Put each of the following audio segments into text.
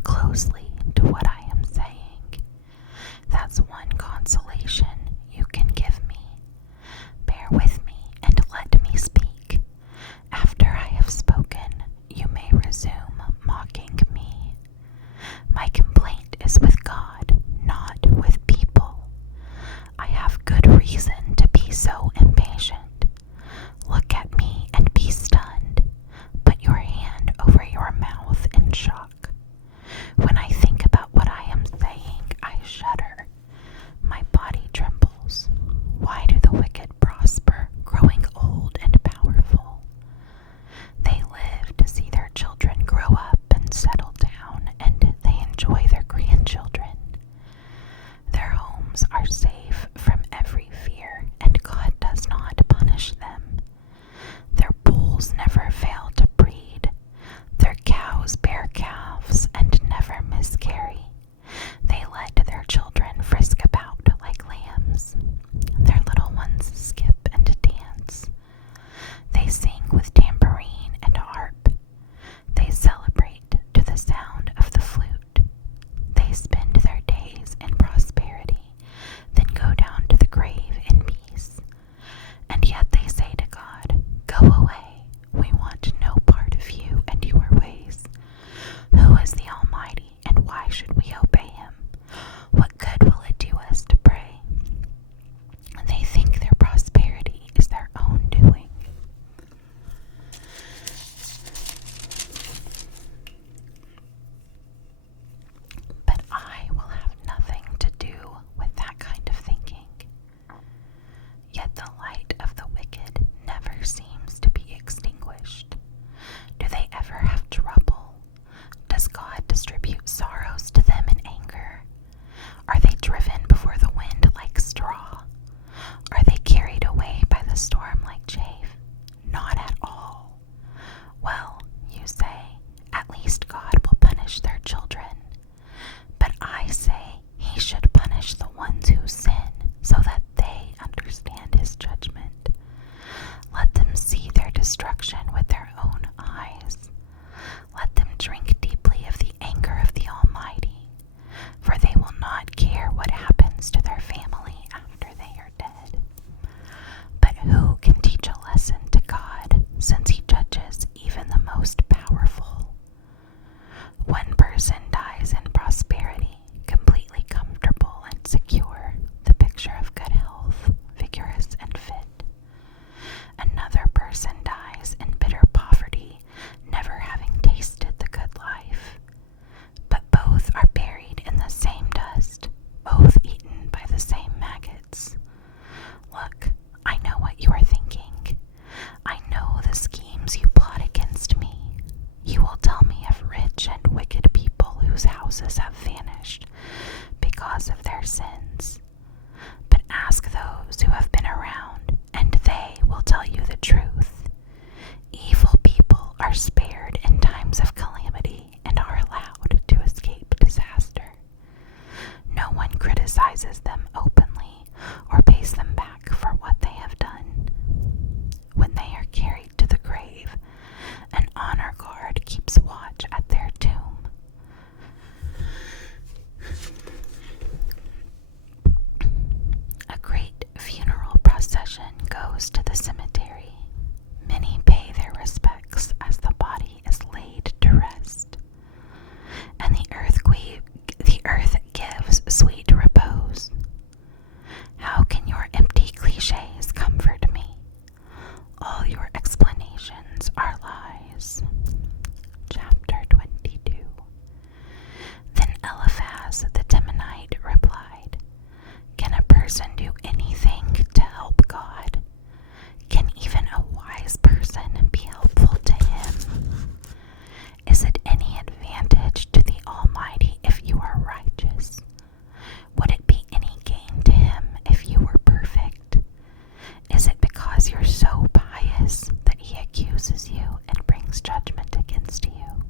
listen closely to what I am saying. That's one consolation you can give me. Bear with me and let me speak. After I have spoken, you may resume mocking me. My complaint is with God, not with people. I have good reason to be so impatient. Look at me and be stunned. Put your hand over your mouth in shock. When I think about what I am saying, I shudder. My body trembles. Why do the wicked prosper, growing old and powerful? They live to see their children grow up and settle down, and they enjoy their grandchildren. Their homes are safe from every fear, and God does not punish them. Their bulls never fail to breed. Their cows bear calves and never miscarry. They let their children frisk about like lambs. Their little ones skip and dance. They sing with tambourine and harp. They celebrate to the sound of the flute. They spend their days in prosperity, then go down to the grave in peace. And yet they say to God, "Go away. We want no part of you and your ways. Who is the Almighty, and why should we obey him? What good will it do us to pray?" They think their prosperity is their own doing. But I will have nothing to do with that kind of thinking. Yet the light of the wicked never seems to be extinguished. Do they ever have trouble? Does God distribute sorrows to them in anger? Are they driven before the wind like straw? Are they carried away by the storm like chaff? Not at all. Well, you say, at least God will punish their children. But I say he should punish the ones who sin, so that they understand his judgment. Let them see their destruction with their own eyes. Let them drink deeply of the anger of the Almighty, for they will not care what happens to their family after they are dead. But who can teach a lesson to God, since he judges even the most powerful? One person dies in prosperity, completely comfortable and secure, the picture of good health, vigorous and fit. Another person dies in bitter poverty, never having tasted the good life. But both are buried in the same dust, both eaten by the same maggots. Look, I know what you are thinking. I know the schemes you plot against me. You will tell me of rich and wicked people whose houses have vanished because of their sins. But ask those who have been around, and they will tell you the truth. Evil people are spared in times of calamity and are allowed to escape disaster. No one criticizes them openly or pays them back for what they have done. When they are carried to the grave, an honor guard keeps watch at their tomb. A great funeral procession goes to the cemetery. Many pay their respects as the body is laid to rest. And the earth gives sweet repose. How can your empty cliches comfort me? All your explanations are lies. Chapter 22. Then Eliphaz the Temanite replied, "Can a person do anything to help God? Can even a wise person be helpful to him? Is it any advantage to the Almighty if you are righteous? Would it be any gain to him if you were perfect? Is it because you're so pious that he accuses you and brings judgment against you?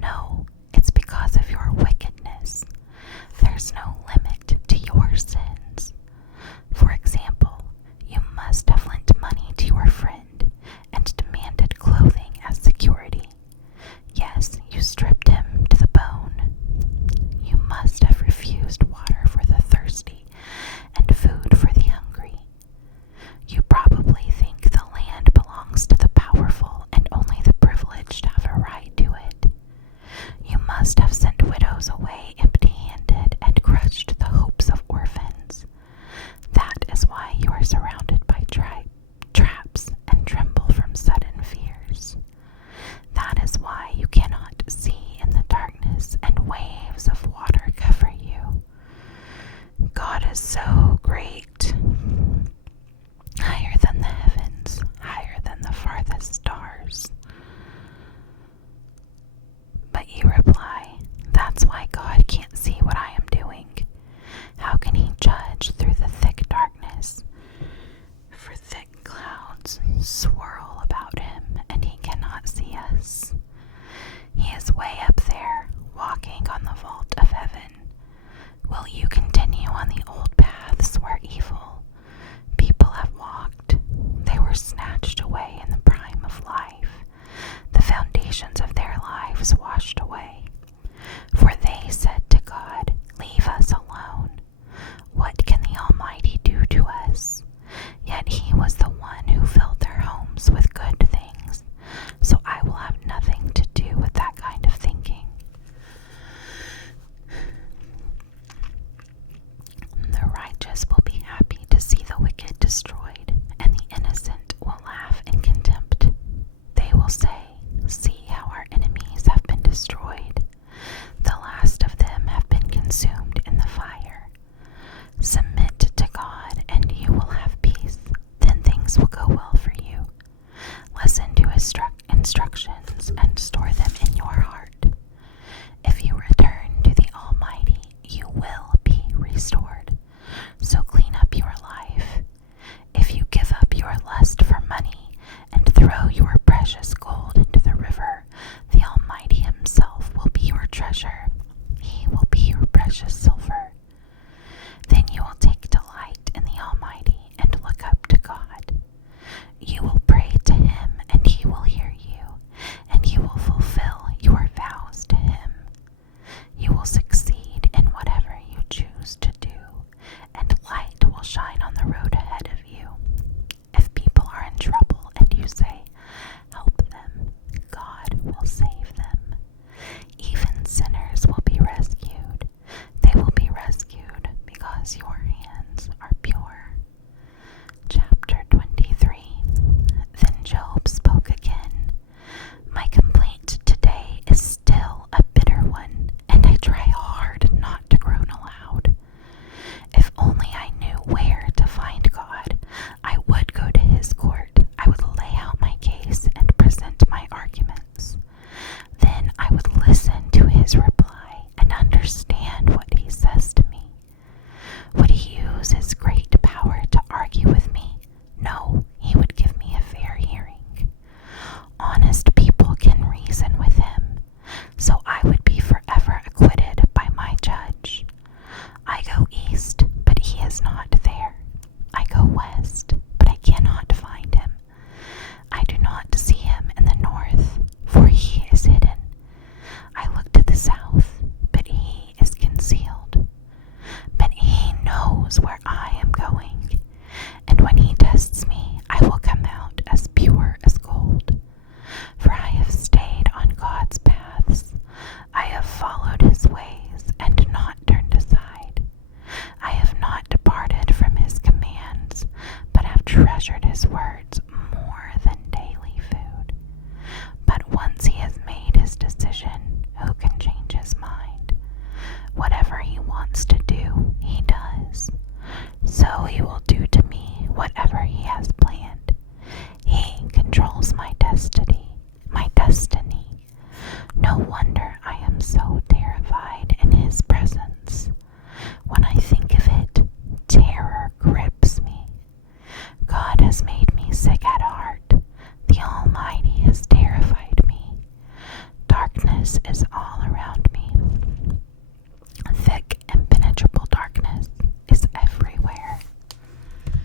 No, it's because of your wickedness. There's no limit to your sins. goes away empty-handed and crushed the hopes of orphans. That is why you are surrounded by traps and tremble from sudden fears. That is why you cannot see in the darkness and waves of water cover you. God is so great, higher than the heavens, higher than the farthest stars. But you reply, that's why God can't see what I am doing. How can he judge through the thick darkness? For thick clouds swirl about him, and he cannot see us. He is way up there, walking on the vault of heaven. Will you continue on the old paths where evil people have walked? They were snatched away in the prime of life, the foundations of their lives washed away. For they said to God, leave us alone. What can the Almighty do to us? Yet he was the one who filled their homes with good things, so I will have nothing to do with that kind of thinking. The righteous will be happy to see the wicked destroyed, and the innocent will laugh in contempt. They will say, see how our enemies have been destroyed. The last of them have been consumed in the fire. Submit to God, and you will have peace. Then things will go well for you. Listen to his instructions and store them in your heart. If you return to the Almighty, you will be restored. So clean up your life. If you give up your lust for money and throw your precious gold into the river, the Almighty himself will be your treasure. He will be your precious silver. Then you will take delight in the Almighty and look up to God. You will pray to him, and he will hear you, and you will fulfill your vows to him. You will succeed in whatever you choose to do, and light will shine on the road ahead of you. If people are in trouble and you say, help them, God will save them. Even sinners will be rescued. They will be rescued because your hands are pure. Chapter 23. Then Job spoke again. My complaint today is still a bitter one, and I try hard not to groan aloud. If only I knew where to find God, I would go to his court. I would lay out my case and present my arguments. Then I would listen to his report